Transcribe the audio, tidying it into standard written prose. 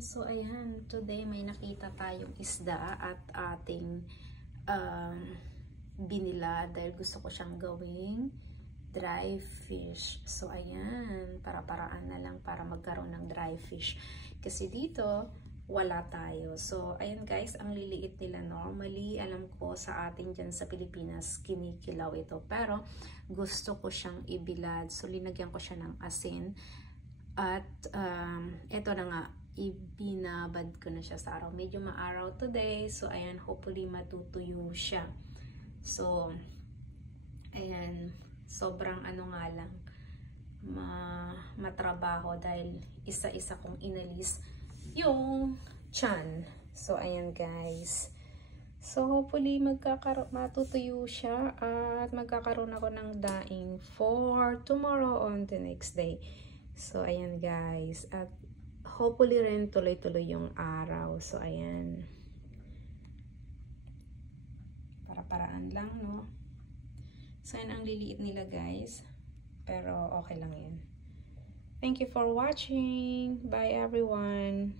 So ayan, today may nakita tayong isda at ating binila dahil gusto ko siyang gawing dry fish. So ayan, para-paraan na lang para magkaroon ng dry fish. Kasi dito, wala tayo. So ayan guys, ang liliit nila normally. Alam ko sa atin dyan sa Pilipinas, kinikilaw ito. Pero gusto ko siyang ibilad. So linagyan ko siya ng asin. At eto na nga, ibinabad ko na siya sa araw. Medyo maaraw today. So, ayan, hopefully matutuyo siya. So, ayan, sobrang ano nga lang, matrabaho dahil isa-isa kong inalis yung tiyan. So, ayan guys. So, hopefully matutuyo siya at magkakaroon ako ng daing for tomorrow on the next day. So, ayan guys. At hopefully rin tuloy-tuloy yung araw. So, ayan. Para-paraan lang, no? So, ayan ang liliit nila guys. Pero, okay lang yan. Thank you for watching. Bye everyone.